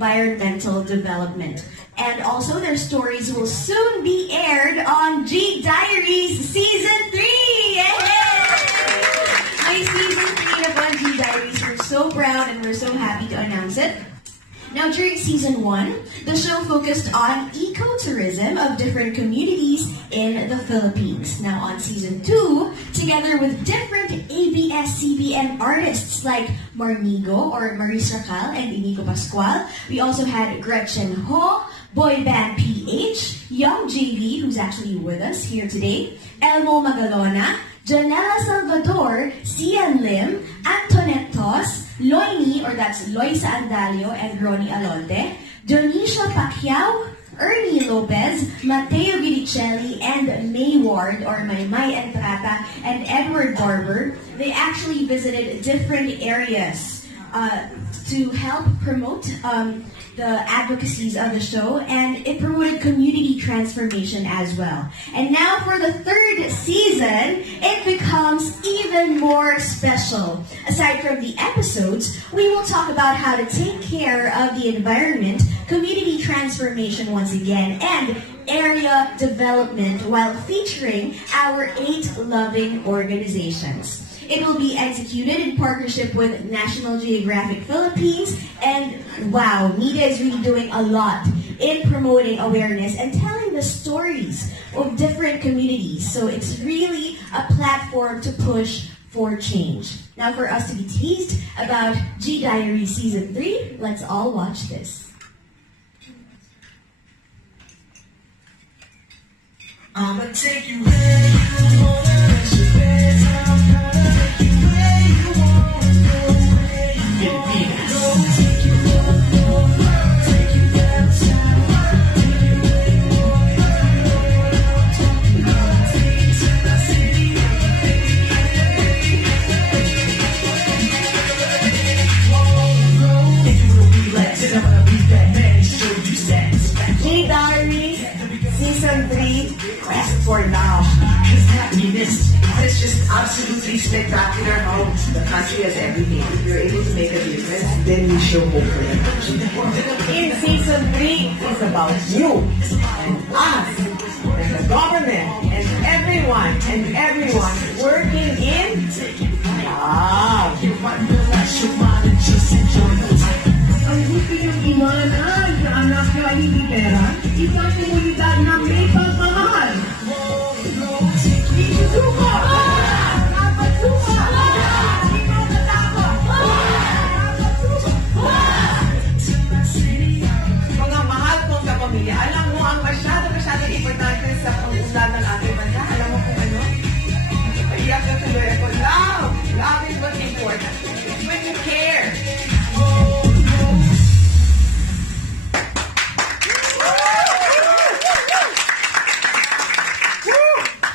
environmental development. And also, their stories will soon be aired on Gdiaries Season 3! May Season 3 na po ang Gdiaries. We're so proud and we're so happy to announce it. Now, during Season 1, the show focused on ecotourism of different communities in the Philippines. Now, on Season 2, together with different ABS-CBN artists like Marnigo or Maris Racal and Inigo Pascual, we also had Gretchen Ho, Boy Band PH, Young JV, who's actually with us here today, Elmo Magalona, Janela Salvador, Sian Lim, Antoinette Tos, Loini, or that's Loisa Andalio and Ronnie Alonte, Dionisio Pacquiao, Ernie Lopez, Mateo Viricelli, and May Ward, or Maymay Entrata, and Edward Barber. They actually visited different areas to help promote the advocacies of the show, and it promoted community transformation as well. And now for the third season, it becomes even more special. Aside from the episodes, we will talk about how to take care of the environment, community transformation once again, and area development while featuring our 8 loving organizations. It will be executed in partnership with National Geographic Philippines, and wow, media is really doing a lot in promoting awareness and telling the stories of different communities. So it's really a platform to push for change. Now, for us to be teased about Gdiaries Season 3, let's all watch this. I'ma take you where you wanna, it's your bedtime. Gdiaries Season 3, rest for now. Because happiness is just absolutely spectacular how the country has everything. If you're able to make a difference, then we show hope for the country. In Season 3, it's about you and us and the government and everyone working in love. Ang gusto niyong iwanan sa anak nyo ay hindi pera, isang komunidad na may pagmamahal. Isusuko! Dapat suko! Hindi mo natakot! Mga mahal kong kapamilya, alam mo ang masyado importante sa pag-usad ng ating bansa. Alam mo kung ano? Iyak na tuloy ako. Love! Love is what's important. It's when you care.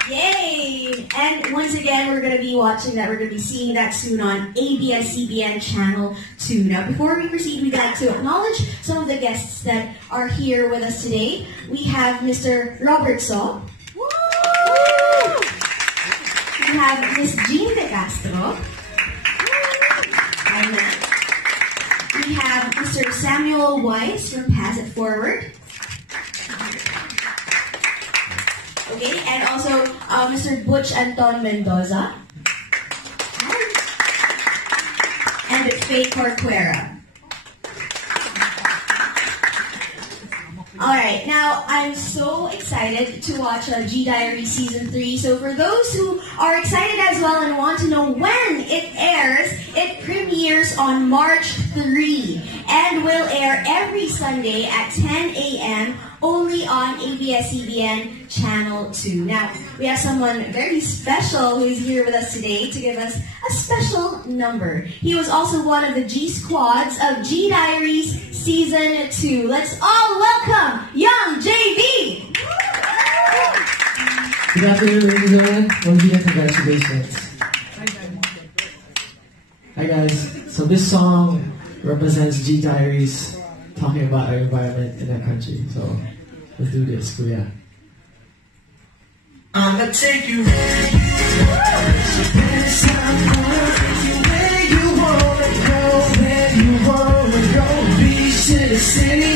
Yay! And once again, we're going to be watching that. We're going to be seeing that soon on ABS-CBN Channel 2. Now, before we proceed, we'd like to acknowledge some of the guests that are here with us today. We have Mr. Robert So. We have Miss Gina De Castro. We have Mr. Samuel Weiss from Pass It Forward. Okay, and also Mr. Butch Anton Mendoza. And Faye Corcuera. Alright, now I'm so excited to watch Gdiaries Season 3. So for those who are excited as well and want to know when it airs, it premieres on March 3 and will air every Sunday at 10 a.m. only on ABS-CBN Channel 2. Now, we have someone very special who is here with us today to give us a special number. He was also one of the G Squads of Gdiaries Season 2. Let's all welcome Young JV! Good afternoon, ladies and gentlemen. Once again, congratulations. Hi guys. So this song represents Gdiaries talking about our environment in our country. So let's do this, Kuya. I'ma take you where you wanna, yes, I'm gonna take you where you wanna go, be citizen. city.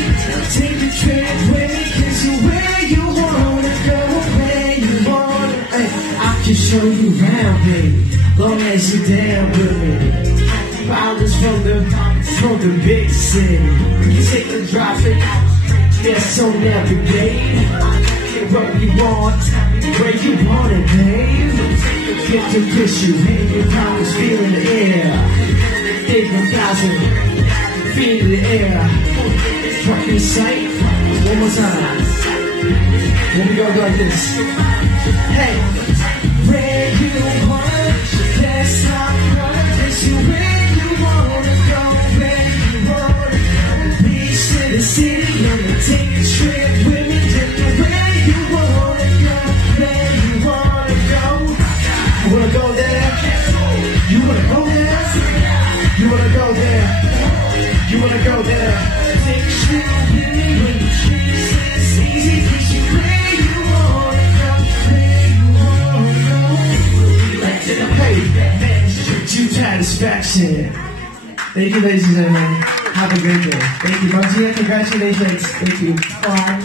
Take a trip with me, cause you're where you wanna go, where you wanna. I can show you around, baby, long as you're down with me. Flowers from the big city. You take the traffic, yes, on every day. Get what you want, where you want it, babe. Get to push you, and your pockets feel in the air. Take 1,000 feet in the air. Drop in sight, one more time. Here we go like this. Hey, where you want, that's not purpose. You where you wanna go, where you wanna go. Beach to the city, gonna take a trip with me. Take you where you wanna go, where you wanna go. You wanna go there? You wanna go there? You wanna go there? You wanna go there? Take a trip with me when the trees is easy. Take you where you wanna go, where you wanna go. Hey, true satisfaction. Thank you, ladies and gentlemen. Have a great day. Thank you, Gina. Congratulations. Thank you.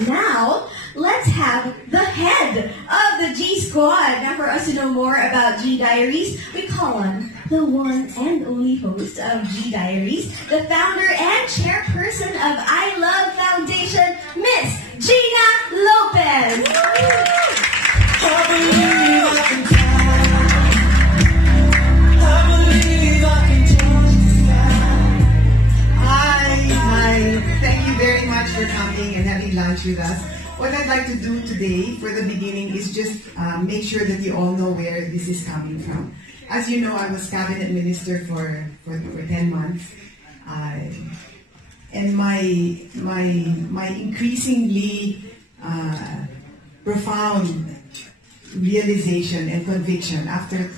Now, let's have the head of the G Squad. Now, for us to know more about Gdiaries, we call on the one and only host of Gdiaries, the founder and chairperson of I Love Foundation, Miss Gina Lopez. I believe I can fly. I believe I can Hi. Thank you very much for coming and having lunch with us. What I'd like to do today for the beginning is just make sure that you all know where this is coming from. As you know, I was cabinet minister for 10 months. And my increasingly profound realization and conviction after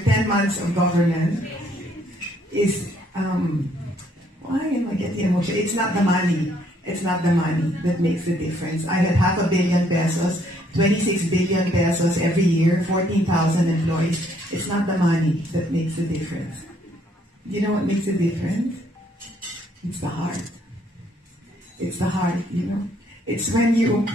10 months of government is why am I getting emotional? It's not the money. It's not the money that makes the difference. I had 500 billion pesos, 26 billion pesos every year, 14,000 employees. It's not the money that makes the difference. Do you know what makes the difference? It's the heart. It's the heart, you know. It's when you,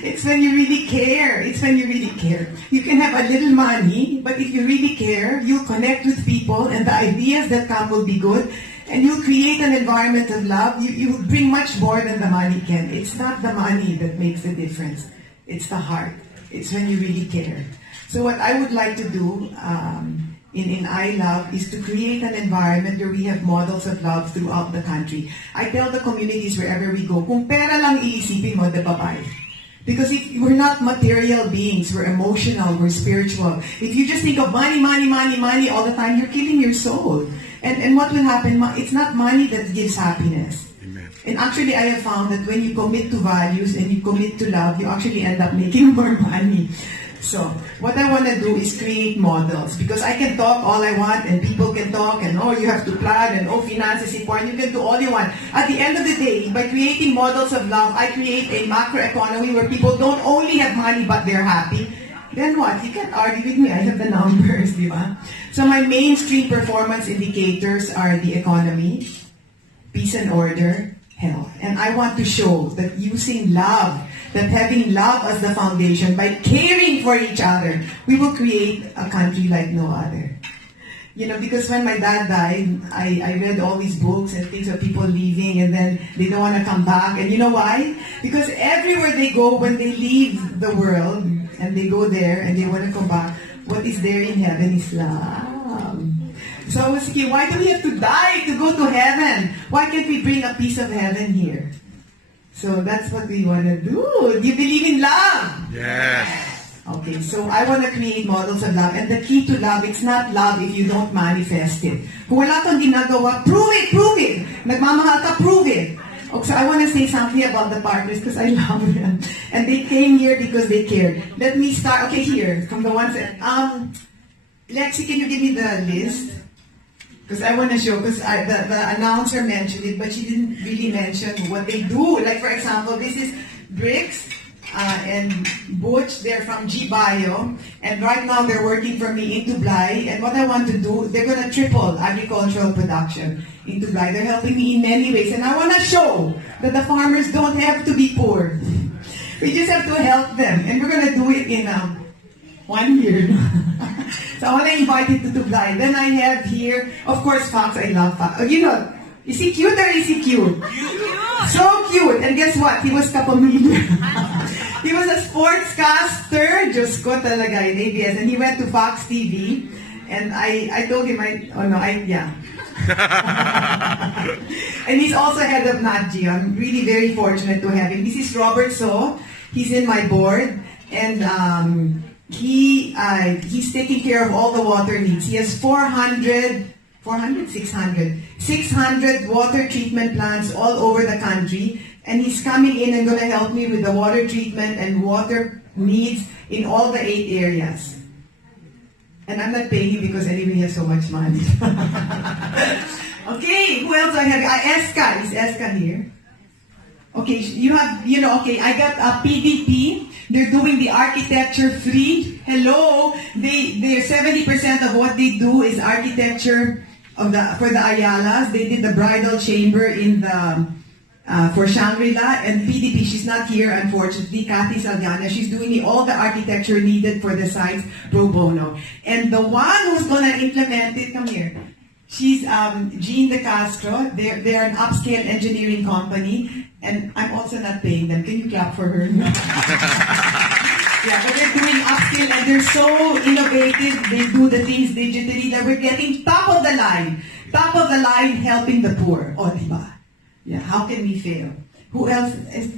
it's when you really care. It's when you really care. You can have a little money, but if you really care, you'll connect with people and the ideas that come will be good. And you'll create an environment of love. You bring much more than the money can. It's not the money that makes the difference. It's the heart. It's when you really care. So what I would like to do in I Love is to create an environment where we have models of love throughout the country. I tell the communities wherever we go, kung pera lang iisipin mo, di ba bye? Because if we're not material beings, we're emotional, we're spiritual. If you just think of money, money, money, money all the time, you're killing your soul. And what will happen? It's not money that gives happiness. Amen. And actually, I have found that when you commit to values and you commit to love, you actually end up making more money. So, what I want to do is create models. Because I can talk all I want, and people can talk, and oh, you have to plan, and oh, finance is important. You can do all you want. At the end of the day, by creating models of love, I create a macroeconomy where people don't only have money, but they're happy. Then what? You can't argue with me. I have the numbers, di ba? So my mainstream performance indicators are the economy, peace and order, health. And I want to show that using love, that having love as the foundation, by caring for each other, we will create a country like no other. You know, because when my dad died, I read all these books and things of people leaving and then they don't want to come back. And you know why? Because everywhere they go, when they leave the world and they go there and they want to come back, what is there in heaven is love. So I was thinking, why do we have to die to go to heaven? Why can't we bring a piece of heaven here? So that's what we want to do. Do you believe in love? Yes. Okay, so I want to create models of love. And the key to love, it's not love if you don't manifest it. Kung wala kang ginagawa, prove it, prove it. Nagmamahal ka, prove it. Okay, so I want to say something about the partners because I love them. And they came here because they cared. Let me start, okay, here, from the ones that, Lexi, can you give me the list? Because I want to show, because the announcer mentioned it, but she didn't really mention what they do. Like, for example, this is bricks, and Butch. They're from G-Bio, and right now they're working for me in Tublay. And what I want to do, they're going to triple agricultural production in Tublay. They're helping me in many ways, and I want to show that the farmers don't have to be poor. We just have to help them, and we're going to do it in 1 year. So I want to invite you to Tublay. Then I have here, of course, Fox. I love Fox. You know, is he cute or is he cute? So cute. And guess what? He was kapamilya. He was a sportscaster, Diyos ko talaga, in ABS. And he went to Fox TV. And I told him, yeah. And he's also head of NatGeo. I'm really very fortunate to have him. This is Robert So. He's in my board. And he's taking care of all the water needs. He has 600 water treatment plants all over the country, and he's coming in and going to help me with the water treatment and water needs in all the 8 areas. And I'm not paying him because anyway he has so much money. Okay, who else I have? Eska. Is Eska here? Okay, I got a PDP. They're doing the architecture free. Hello. They're 70% of what they do is architecture for the Ayalas. They did the bridal chamber in the for Shangri-La, and PDP, she's not here unfortunately, Kathy Salgana, she's doing all the architecture needed for the sites pro bono. And the one who's gonna implement it, come here. She's Gina De Castro. They're an upscale engineering company, and I'm also not paying them. Can you clap for her? Yeah, but they're doing upscale and they're so innovative. They do the things digitally that we're getting top of the line helping the poor. Oh, diba? Yeah, how can we fail? Who else is?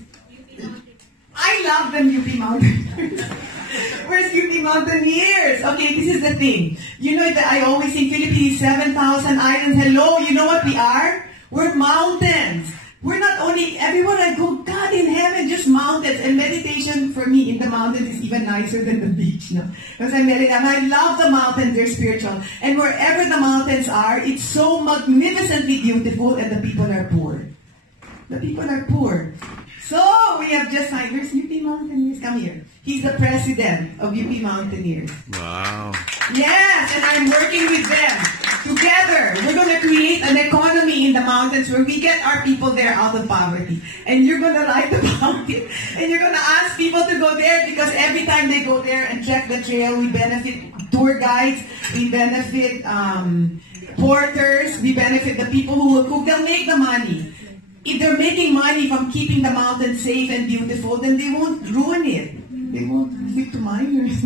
I love them, UP Mountaineers. Where's UP Mountaineers? Okay, this is the thing. You know that I always say Philippines 7,000 islands. Hello, you know what we are? We're mountains. We're not only, everywhere I go, God in heaven, just mountains. And meditation for me in the mountains is even nicer than the beach, no? Because I meditate, and I love the mountains, they're spiritual. And wherever the mountains are, it's so magnificently beautiful, and the people are poor. The people are poor. So, we have just signed, where's UP Mountaineers? Come here. He's the president of UP Mountaineers. Wow. Yes, and I'm working with them. Together, we're going to create an economy in the mountains where we get our people there out of poverty. And you're going to write about it. And you're going to ask people to go there because every time they go there and check the trail, we benefit tour guides, we benefit porters, we benefit the people who will cook. They'll make the money. If they're making money from keeping the mountains safe and beautiful, then they won't ruin it. They won't give to minors.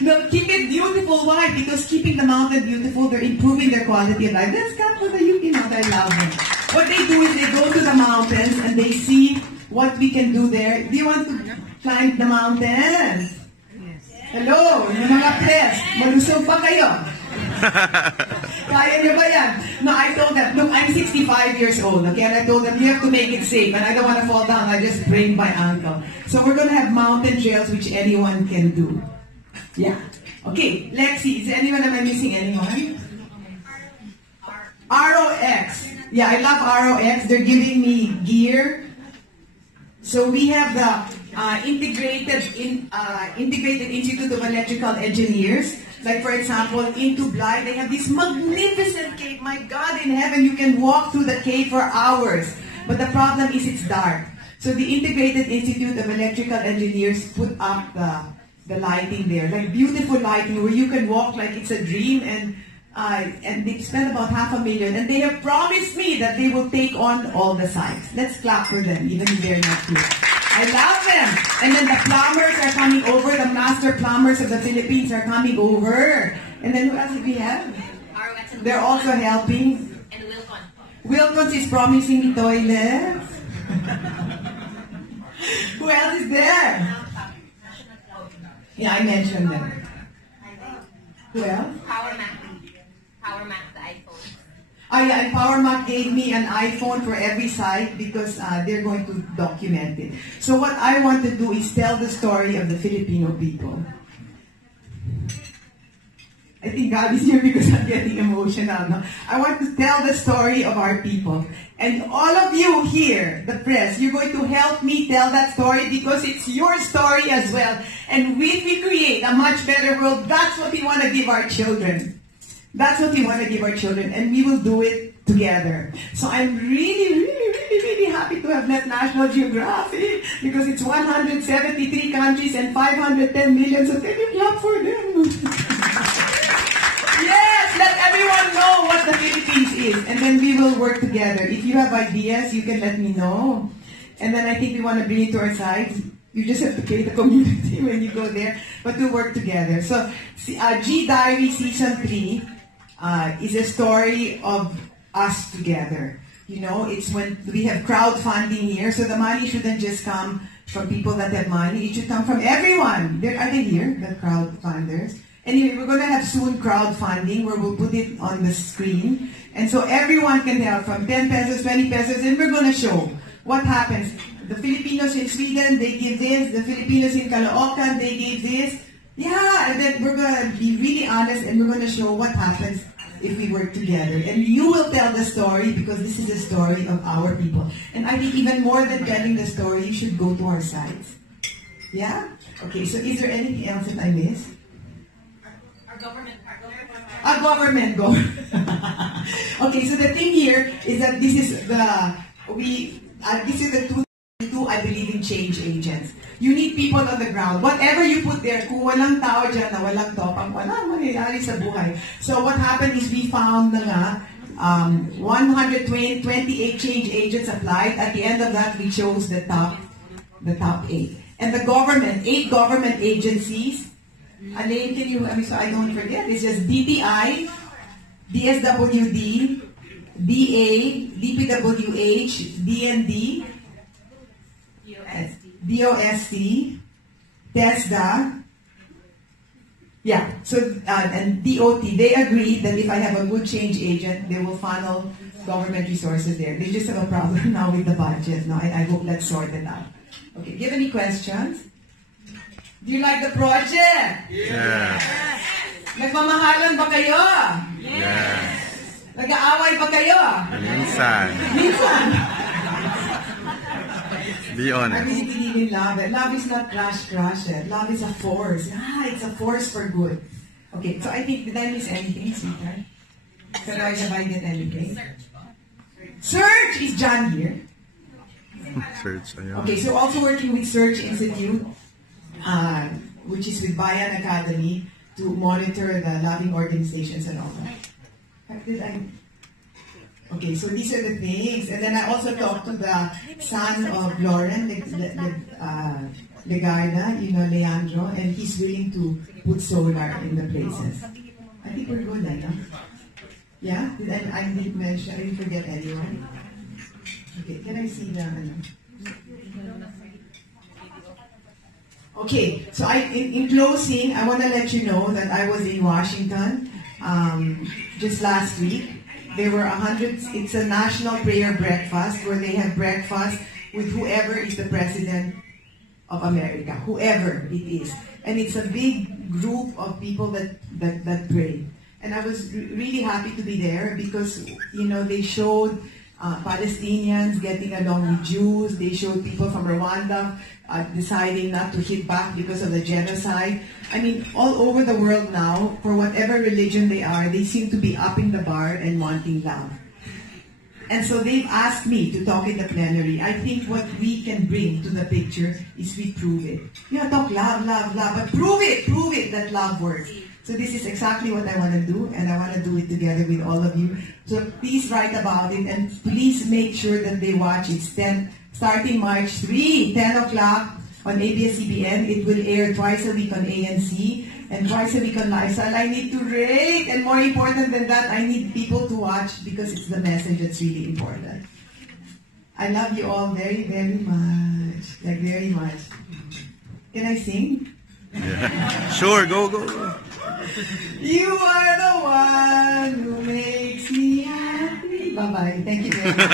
No, keep it beautiful. Why? Because keeping the mountain beautiful, they're improving their quality of life. Let's come to the UP Mountain. I love them. What they do is they go to the mountains and they see what we can do there. Do you want to climb the mountains? Yes. Hello, mga press. Malusog pa kayo. Kaya nyo ba yan? No, I told them, look, I'm 65 years old, okay? And I told them, you have to make it safe, and I don't want to fall down. I just sprained my ankle. So we're going to have mountain trails which anyone can do. Yeah. Okay, Lexi, is anyone, am I missing anyone? ROX. Yeah, I love ROX. They're giving me gear. So we have the Integrated Institute of Electrical Engineers. Like, for example, in Tublay, they have this magnificent cave. My God in heaven, you can walk through the cave for hours. But the problem is it's dark. So the Integrated Institute of Electrical Engineers put up the lighting there. Like beautiful lighting where you can walk like it's a dream. And they spent about $500,000. And they have promised me that they will take on all the sites. Let's clap for them, even if they're not here. I love them. And then the plumbers are coming over. The master plumbers of the Philippines are coming over. And then who else do we have? They're also helping. And Wilcon. Wilcon is promising me toilets. Who else is there? Yeah, I mentioned them. Who else? Power Mac, the iPhone. Yeah, and PowerMac gave me an iPhone for every site because they're going to document it. So what I want to do is tell the story of the Filipino people. I think God is here because I'm getting emotional. No? I want to tell the story of our people. And all of you here, the press, you're going to help me tell that story because it's your story as well. And if we create a much better world, that's what we want to give our children. That's what we want to give our children. And we will do it together. So I'm really happy to have met National Geographic because it's 173 countries and 510 million. So can you clap for them? Yes, let everyone know what the Philippines is. And then we will work together. If you have ideas, you can let me know. And then I think we want to bring it to our sides. You just have to create a community when you go there. But we'll work together. So, Gdiaries Season 3 is a story of us together. You know, it's when we have crowdfunding here. So the money shouldn't just come from people that have money. It should come from everyone. Are they here, the crowdfunders? Anyway, we're going to have soon crowdfunding where we'll put it on the screen. And so everyone can help from 10 pesos, 20 pesos, and we're going to show what happens. The Filipinos in Sweden, they give this. The Filipinos in Caloocan, they give this. Yeah, and then we're going to be really honest and we're going to show what happens if we work together. And you will tell the story because this is the story of our people. And I think even more than telling the story, you should go to our sites. Yeah? Okay, so is there anything else that I missed? Government partner. A government goal. Okay, so the thing here is that this is the two, I believe in change agents. You need people on the ground. Whatever you put there, kung walang tao dyan na walang topang, walang mangyayari sa buhay. So what happened is we found na nga 128 change agents applied. At the end of that, we chose the top 8. And the government, 8 government agencies. A name so I don't forget. It's just DTI, DSWD, DA, DPWH, DND, DOST, TESDA. Yeah, so and DOT. They agreed that if I have a good change agent, they will funnel government resources there. They just have a problem now with the budget. No, I hope that's sorted out. Okay, do you have any questions? Do you like the project? Yes. Nagmamahalan ba kayo? Yes. Nag-aaway ba kayo? Minsan. Minsan. Be I honest. really believe in love. Love is not crush. Love is a force. It's a force for good. Okay, so I think, did I miss anything, sweetheart? Have I get anything? Search! Is John here? Search. Ayun. Okay, so also working with Search Institute, which is with Bayan Academy, to monitor the loving organizations and all that. Okay, so these are the things. And then I also talked to the son of Lauren, Legarda, Leandro, and he's willing to put solar in the places. I think we're good, no? Yeah? I didn't mention, I didn't forget anyone. Okay, can I see the... Okay, so in closing, I want to let you know that I was in Washington just last week. There were 100, it's a national prayer breakfast where they have breakfast with whoever is the president of America, whoever it is. And it's a big group of people that pray. And I was really happy to be there because, they showed Palestinians getting along with Jews. They showed people from Rwanda deciding not to hit back because of the genocide. I mean, all over the world now, for whatever religion they are, they seem to be upping the bar and wanting love. And so they've asked me to talk in the plenary. I think what we can bring to the picture is we prove it. Talk love, but prove it that love works. So this is exactly what I want to do, and I want to do it together with all of you. So please write about it, and please make sure that they watch. It's starting March 3, 10 o'clock on ABS-CBN. It will air twice a week on ANC and twice a week on Lifestyle. I need to rate, and more important than that, I need people to watch because it's the message that's really important. I love you all very, very much. Like, very much. Can I sing? Yeah. Sure, go. You are the one who makes me happy. Bye-bye. Thank you very much.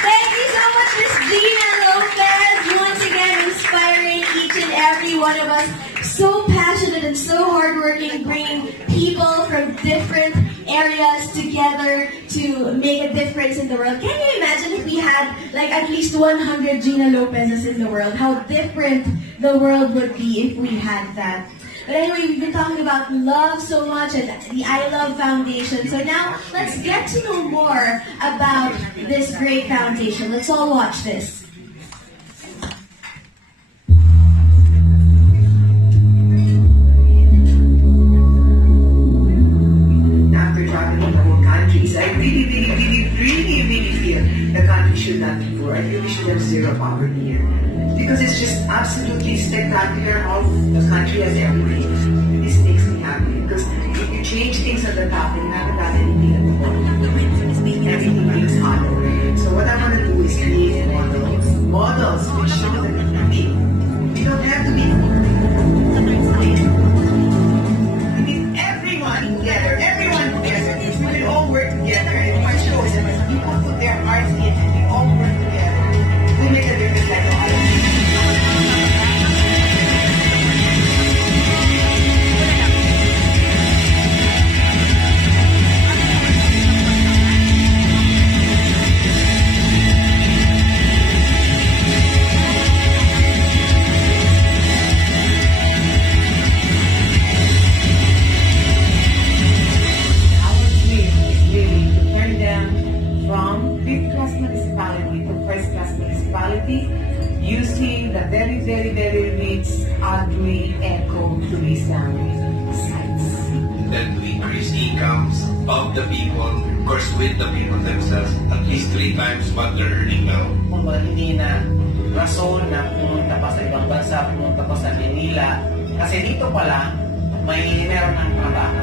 Thank you so much, Miss Gina Lopez. Once again, inspiring each and every one of us. So passionate. passionate and so hardworking, bringing people from different areas together to make a difference in the world. Can you imagine if we had like at least 100 Gina Lopez's in the world? How different the world would be if we had that. But anyway, we've been talking about love so much and the I Love Foundation. So now, let's get to know more about this great foundation. Let's all watch this. After traveling the whole countries, I really feel the country should not be poor. I feel we should have zero poverty here. Because it's just absolutely spectacular how the country has everything. This makes me happy because if you change things at the top, then you haven't got anything at the bottom. Everything being hollow. So what I want to do is create models which show that we don't have to be poor. I mean, everyone together, we all work together, and what shows that when people put their hearts in and we all work together, we make a difference like a lot of people. Using the very rich eco-tourism sites. That we increase incomes of the people, of course with the people themselves, at least 3 times what they're earning now. Kung hindi na rason na pumunta pa sa ibang bansa, pumunta pa sa Manila, kasi dito pala meron ng trabaho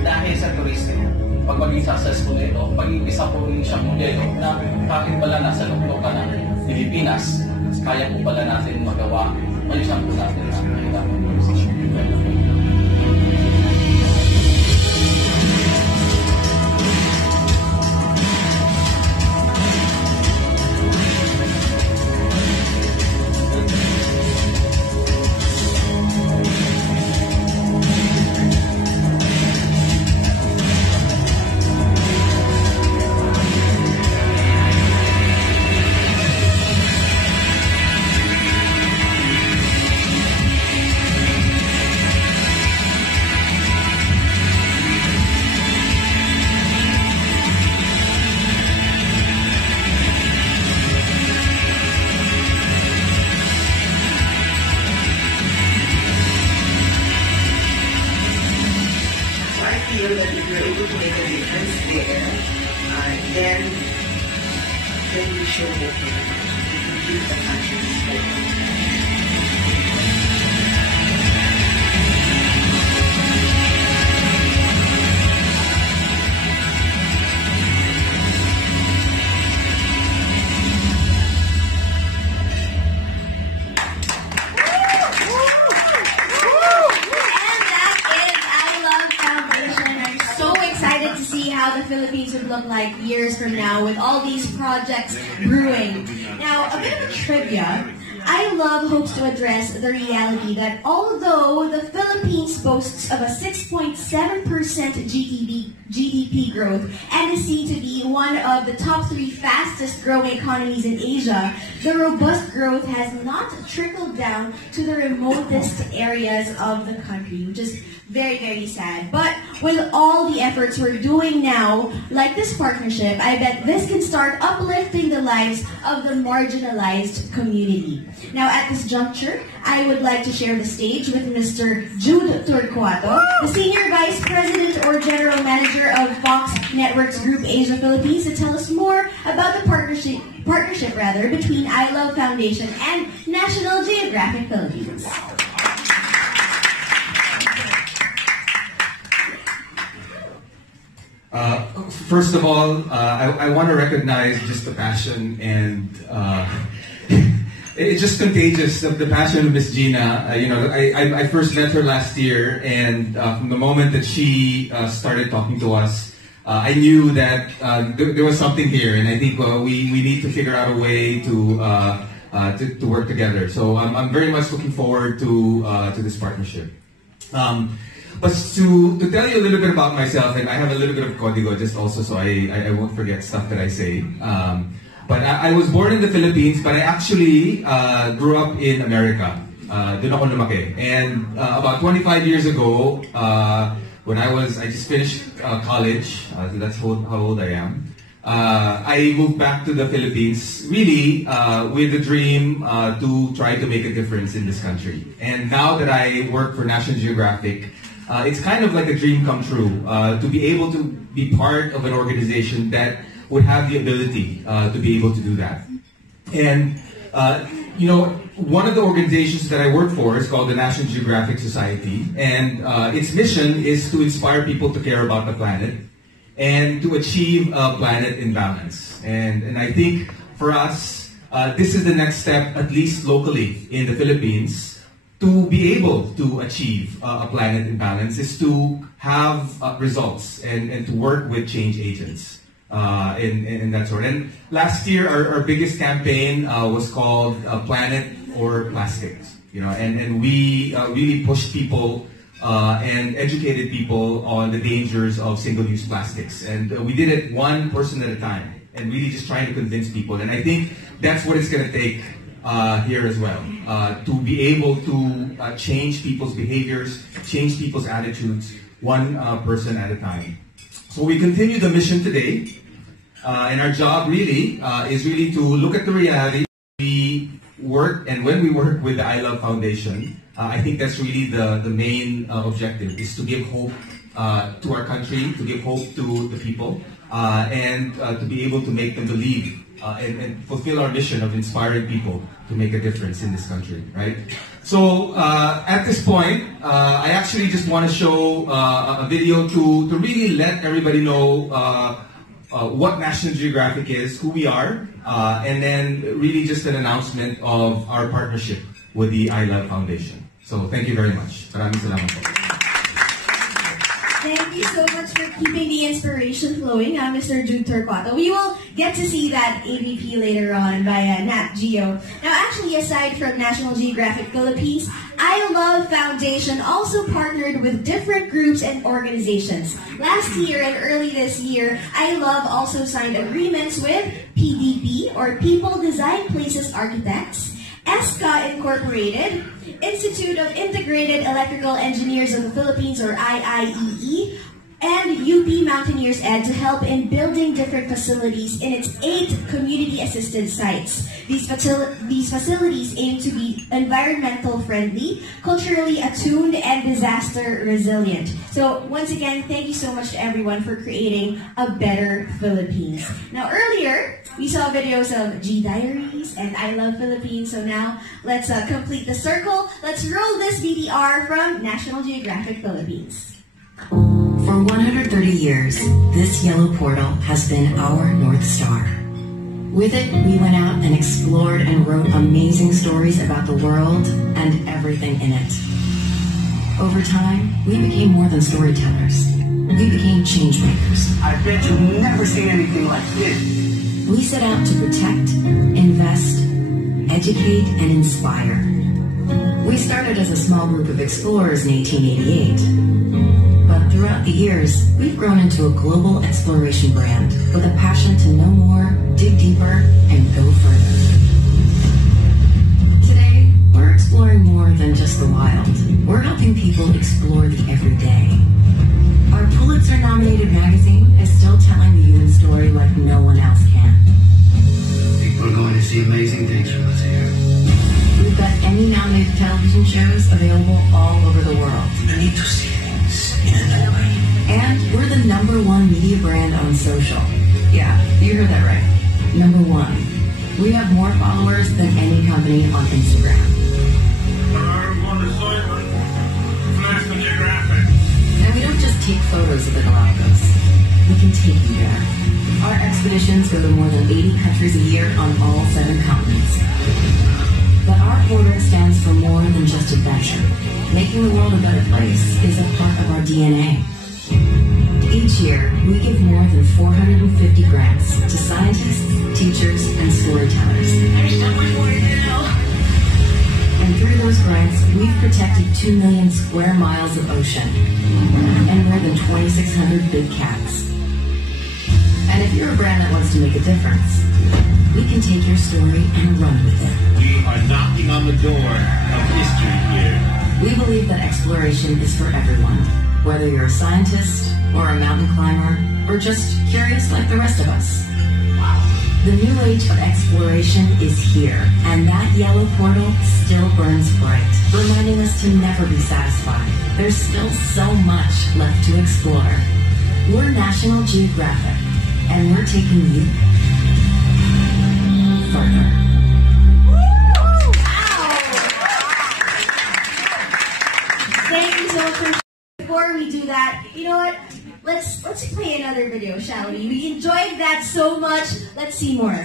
dahil sa turismo. Pag maging successful ito, paging isa po rin siyang modelo na kahit pala nasa luklo ka ng Pilipinas, kaya po pala natin magawa, malisan po natin ang kailangan po sa then we show hope. We give the country hope. The Philippines would look like years from now with all these projects brewing. Now, a bit of a trivia. I Love hopes to address the reality that although the Philippines boasts of a 6.7% GDP growth and is seen to be one of the top 3 fastest growing economies in Asia, the robust growth has not trickled down to the remotest areas of the country, which is very, very sad. But with all the efforts we're doing now, like this partnership, I bet this can start uplifting the lives of the marginalized community. Now, at this juncture, I would like to share the stage with Mr. Jude Torquato, the Senior Vice President or General Manager of Fox Networks Group Asia Philippines, to tell us more about the partnership between I Love Foundation and National Geographic Philippines. First of all, I want to recognize just the passion and it's just contagious of the passion of Miss Gina. I first met her last year, and from the moment that she started talking to us, I knew that there was something here, and I think we need to figure out a way to work together. So I'm very much looking forward to this partnership. But to tell you a little bit about myself, and I have a little bit of código just also so I won't forget stuff that I say. But I was born in the Philippines, but I actually grew up in America. Doon ako lumaki. And about 25 years ago, when I just finished college, that's how old I am, I moved back to the Philippines, really with the dream to try to make a difference in this country. And now that I work for National Geographic, it's kind of like a dream come true to be able to be part of an organization that would have the ability to be able to do that. And one of the organizations that I work for is called the National Geographic Society, and its mission is to inspire people to care about the planet and to achieve a planet in balance. And I think for us, this is the next step, at least locally in the Philippines, to be able to achieve a planet in balance is to have results and to work with change agents in that sort. And last year, our biggest campaign was called Planet or Plastics. And we really pushed people and educated people on the dangers of single-use plastics. And we did it one person at a time and really just trying to convince people. And I think that's what it's going to take here as well, to be able to change people's behaviors, change people's attitudes, one person at a time. So we continue the mission today, and our job really is really to look at the reality. We work, and when we work with the I Love Foundation, I think that's really the main objective, is to give hope to our country, to give hope to the people, and to be able to make them believe and fulfill our mission of inspiring people to make a difference in this country, right? So at this point, I actually just want to show a video to really let everybody know what National Geographic is, who we are, and then really just an announcement of our partnership with the I Love Foundation. So thank you very much. Maraming salamat po. Thank you so much for keeping the inspiration flowing, Mr. Jude Torquato. We will get to see that AVP later on via NatGeo. Now, actually, aside from National Geographic Philippines, I Love Foundation also partnered with different groups and organizations. Last year and early this year, I Love also signed agreements with PDP, or People Design Places Architects, ESCA Incorporated, Institute of Integrated Electrical Engineers of the Philippines, or IIEE, and UP Mountaineers Ed to help in building different facilities in its 8 community-assisted sites. These facilities aim to be environmental friendly, culturally attuned, and disaster resilient. So once again, thank you so much to everyone for creating a better Philippines. Now earlier, we saw videos of Gdiaries and I Love Philippines, so now let's complete the circle. Let's roll this VDR from National Geographic Philippines. For 130 years, this yellow portal has been our North Star. With it, we went out and explored and wrote amazing stories about the world and everything in it. Over time, we became more than storytellers. We became change makers. I bet you've never seen anything like this. We set out to protect, invest, educate, and inspire. We started as a small group of explorers in 1888. But throughout the years, we've grown into a global exploration brand with a passion to know more, dig deeper, and go further. Today, we're exploring more than just the wild. We're helping people explore the everyday. Our Pulitzer-nominated magazine is still telling the human story like no one else can. People are going to see amazing things from us here. We've got Emmy-nominated television shows available all over the world. I need to see things in a new way. And we're the #1 media brand on social. Yeah, you heard that right. #1. We have more followers than any company on Instagram. And we don't just take photos of the Galapagos. We can take you there. Our expeditions go to more than 80 countries a year on all 7 continents. But our order stands for more than just adventure. Making the world a better place is a part of our DNA. Each year, we give more than 450 grants to scientists, teachers, and storytellers. And through those grants, we've protected 2 million square miles of ocean and more than 2,600 big cats. And if you're a brand that wants to make a difference, we can take your story and run with it. We are knocking on the door of history here. We believe that exploration is for everyone, whether you're a scientist or a mountain climber or just curious like the rest of us. The new age of exploration is here, and that yellow portal still burns bright, reminding us to never be satisfied. There's still so much left to explore. We're National Geographic, and we're taking you further. Thank you so much. Before we do that, you know what? Let's play another video, shall we? We enjoyed that so much. Let's see more.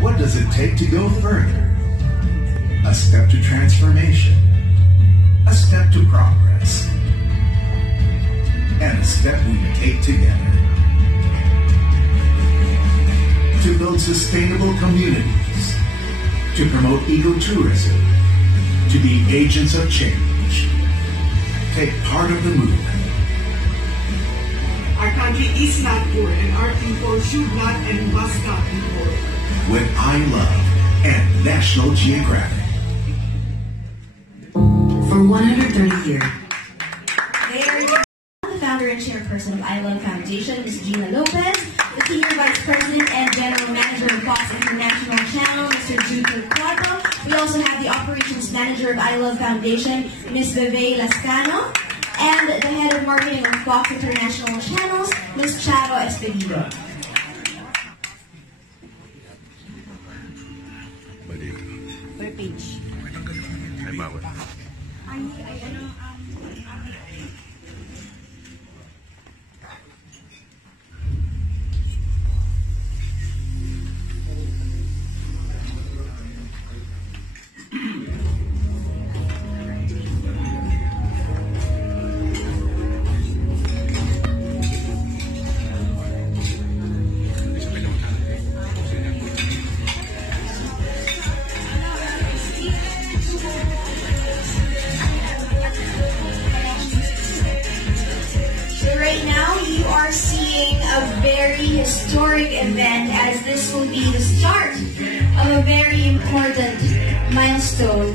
What does it take to go further? A step to transformation, a step to progress, and a step we take together to build sustainable communities, to promote ecotourism, to be agents of change. Take part of the movement. Our country is not poor, and our people should not and must not be poor. With I Love and National Geographic. For 130 years. The founder and chairperson of I Love Foundation is Gina Lopez, the senior vice president and general manager of Fox International Channel, Mr. Jude Cuarto. We also have the operations manager of I Love Foundation, Ms. Bebe Lascano, and the head of marketing of Fox International Channels, Ms. Charo Espedido. Per page. Historic event, as this will be the start of a very important milestone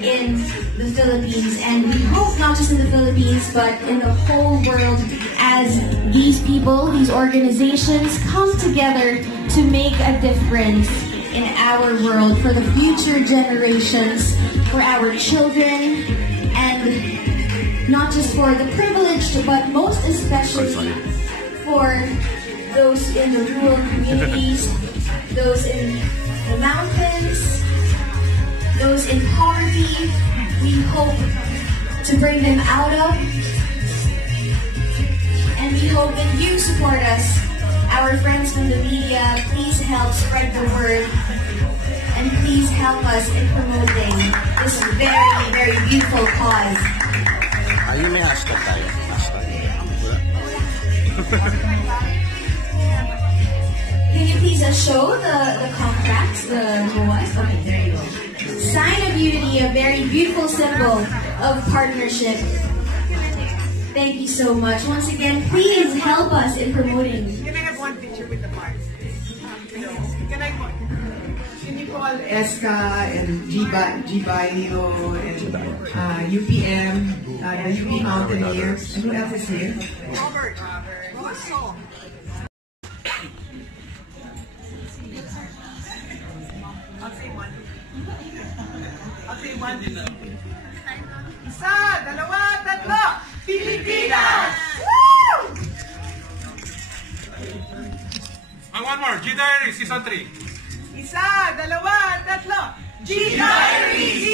in the Philippines, and we hope not just in the Philippines but in the whole world, as these people, these organizations come together to make a difference in our world for the future generations, for our children, and not just for the privileged but most especially for those in the rural communities, those in the mountains, those in poverty. We hope to bring them out of, and we hope that you support us. Our friends from the media, please help spread the word, and please help us in promoting this very, very beautiful cause. Ayun, may hashtag tayo. Can you please show the contracts, the MOAs? Okay, there you go. Sign of unity, a very beautiful symbol of partnership. Thank you so much. Once again, please help us in promoting. Can I have one picture with the parts? Can you call ESCA and G-Bio and UPM, the UP Mountaineers? And who else is here? Robert. Russell. Isa, dalawa, tatlo! Pilipinas! Woo! One more, Gdiaries Season 3. Isa, dalawa, tatlo! Gdiaries!